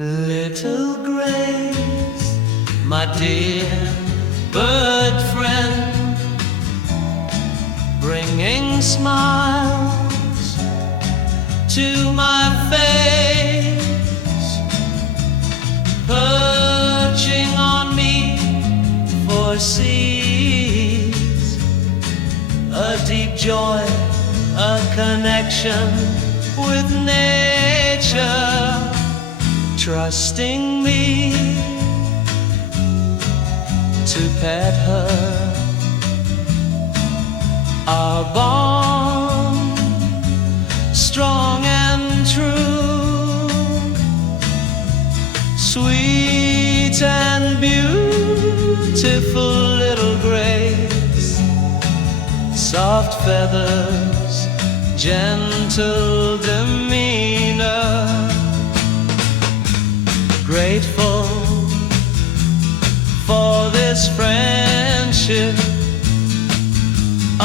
Little Grace, my dear bird friend, bringing smiles to my face, perching on me for seas, a deep joy, a connection with nature, trusting me to pet her. Our bond, strong and true, sweet and beautiful little Grace, soft feathers, gentle demeanor, grateful for this friendship, a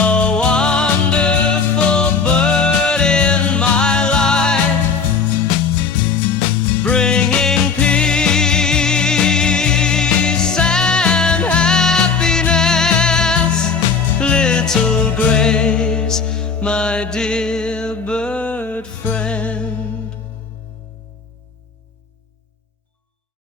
wonderful bird in my life, bringing peace and happiness. Little Grace, my dear bird friend.